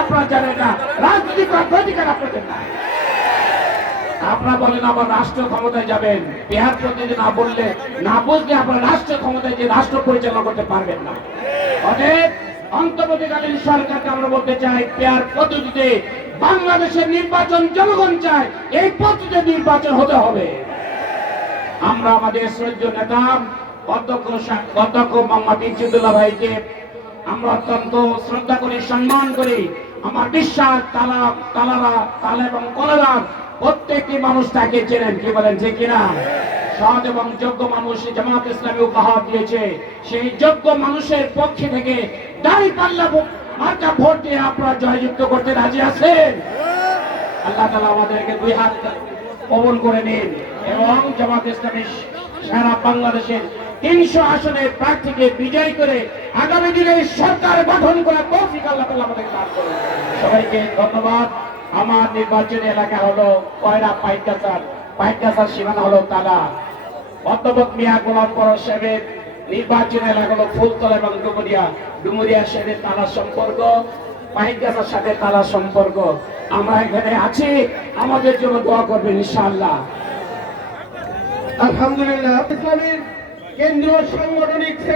আপনারা জানেন না, রাজনীতি করার অধিকার আপনাদের নাই। আপনারা বলেন আবার রাষ্ট্র ক্ষমতায় যাবেন, বিহার প্রতিনিধি না বললে না বুঝলে আপনারা রাষ্ট্র ক্ষমতায় যে রাষ্ট্র পরিচালনা করতে পারবেন না। অতএব অন্তর্বর্তীকালীন সরকারকে আমরা বলতে চাই, বিহার পদ্ধতিতে বাংলাদেশের নির্বাচন জনগণ চায়, এই পদ্ধতিতে নির্বাচন হতে হবে। আমরা আমাদের শ্রদ্ধেয় নেতা অধ্যক্ষ মোহাম্মদ ইজ্জতুল্লাহ ভাইকে আমরা অত্যন্ত শ্রদ্ধা করি, সম্মান করি। আমার বিশ্বাস তালা এবং কলেরা প্রত্যেকটি মানুষ তাকে চেনেন, কি বলেন যে কিনা? সৎ এবং যোগ্য মানুষ জামাত ইসলামী উপহার দিয়েছে। সেই যোগ্য মানুষের পক্ষে থেকে দাঁড়িপাল্লা মার্কা ভোট দিয়ে আপনারা জয়যুক্ত করতে রাজি আছেন? আল্লাহ তাআলা আমাদেরকে দুই হাত কবুল করে নিন এবং জামাত ইসলামী সারা বাংলাদেশের 300 আসনের প্রার্থীকে বিজয় করে আগামী দিনে সরকার গঠন করার তৌফিক আল্লাহ তাআলা আমাদেরকে দান করুন। সবাইকে ধন্যবাদ। আমার নির্বাচনী এলাকা হলো কয়রা পাইকাসার সীমানা হলো তালা। অধ্যাপক মিয়া গোলাম পরশ সাহেবের নির্বাচনী এলাকা হলো ফুলতলা এবং ডুমুরিয়া সাহেবের তালার সম্পর্ক, পাইকাসার সাথে তালার সম্পর্ক। আমরা এখানে আছি, আমাদের জন্য দোয়া করবেন ইনশাআল্লাহ। আলহামদুলিল্লাহ। ইসলামীর কেন্দ্রীয় সাংগঠনিক